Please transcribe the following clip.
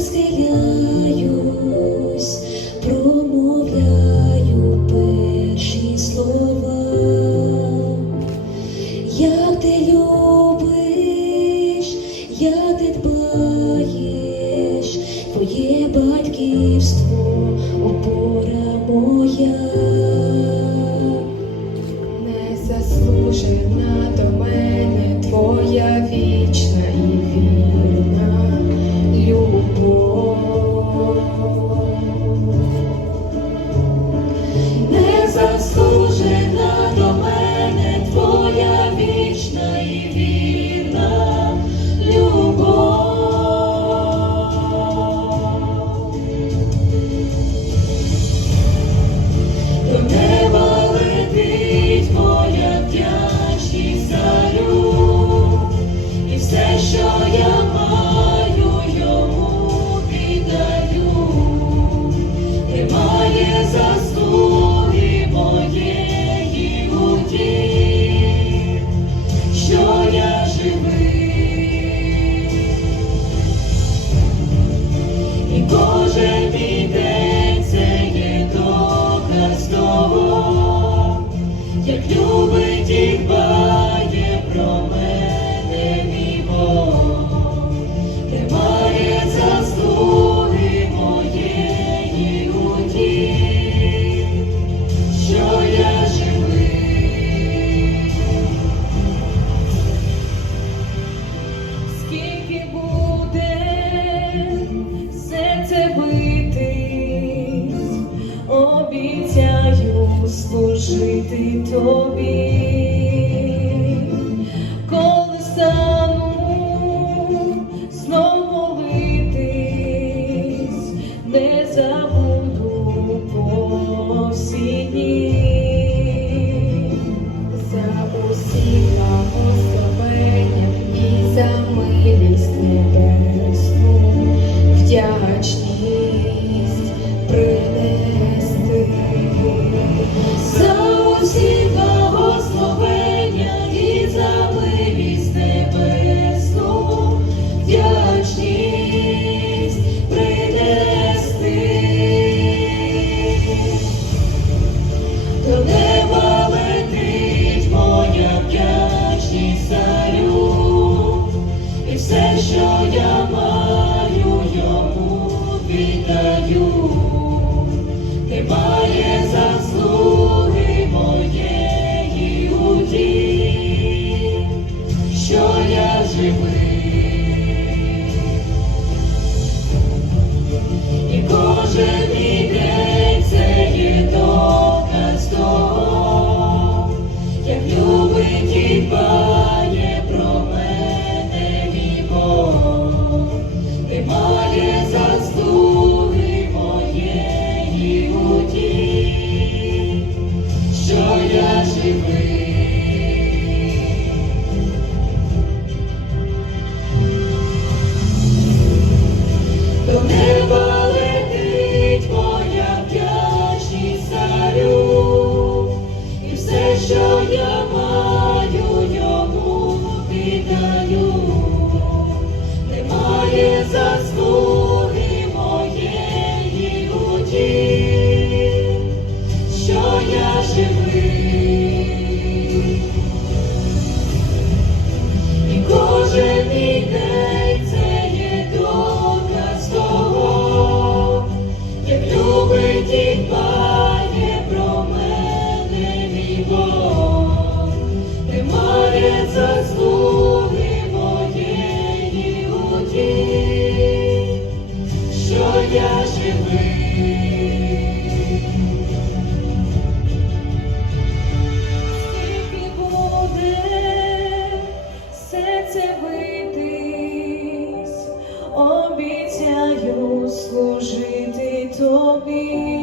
схиляюсь, промовляю перші слова, як ти любиш, як ти дбаєш, твоє батьківство опора. Служити тобі, коли стану знов не забуду обіцяю служити тобі.